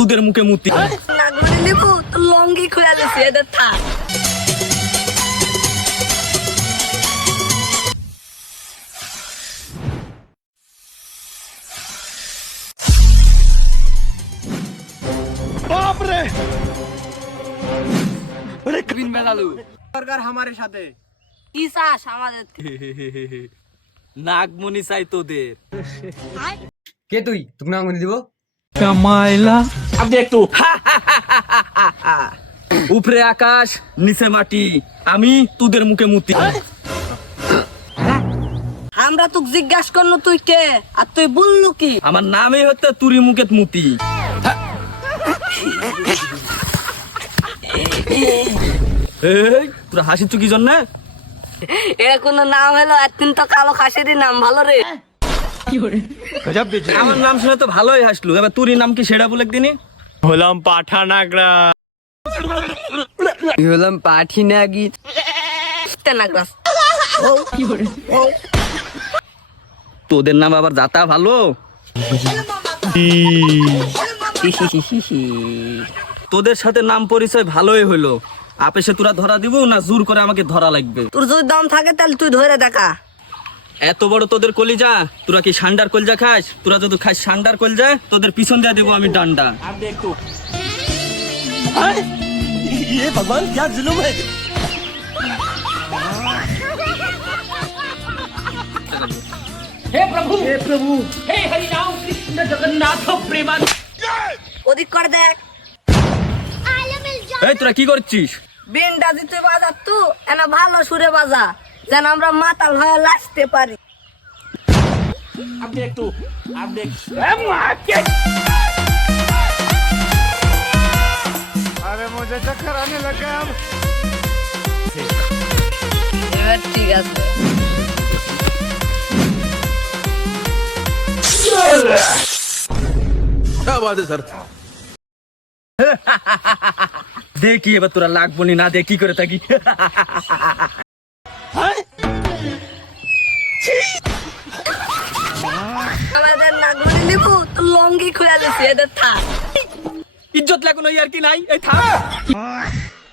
তোদের মুখে মুতি নাগমণি লিবু তো লঙ্গি খুলে লেছি এদের থাক। बाप रे अरे कबिन बेलालू सरकार हमारे साथे কি চাস আমাদের नागमणि চাই তোদের কে তুই তোকে নাগমণি দিব? উপরে আকাশ নিচে মাটি আমি তোদের মুখে মুতি আমরা তোকে জিজ্ঞাসা করলো তুই কে আর তুই বললু কি? আমার নামই হচ্ছে তুরি মুখে মুতি এই তোরা হাসিচ্ছ কি জন্য? এটা কোনো নাম হলো এতদিন তো কালো খাসিরই নাম ভালো রে। আমার নাম শুনে তো ভালোই হাসলু, এবার তুরি নাম কি সেটা বলে দিনি। হলাম পাঠানাগরা। হলাম পাঠি নাগি। নাগরাজ তোদের নাম আবার যাতা ভালো। তোদের সাথে নাম পরিচয় ভালোই হইলো, আপেসে তোরা ধরা দিব না জোর করে আমাকে ধরা লাগবে? তোর যদি দাম থাকে তাহলে তুই ধরে দেখা। এত বড় তোদের কলিজা, তোরা কি সান্ডার কলজা খাস? তোরা যদি খাস সান্ডার কলজা তোদের পিছন দিয়ে দেবো আমি ডান্ডা। ये भगवान क्या जुलुम है। ওদিক করে দেখ। এই তোরা কি করছিস? বিনটা দিতে বাজার তু এনা ভালো সুরে বাজা যেন আমরা মাতাল হয়ে লাচতে পারি। अरे मुझे चक्कर आने लगा अब। এবার ঠিক আছে। क्या बात है सर। দেখি এবার তোরা লাগবো না দেখি কি করে থাকি। আমাদের নাগমণি লিবু তো লঙ্গি খুলে লেছি এদের থাক। ইজ্জত লাগুনো আর কি নাই, এই থাক।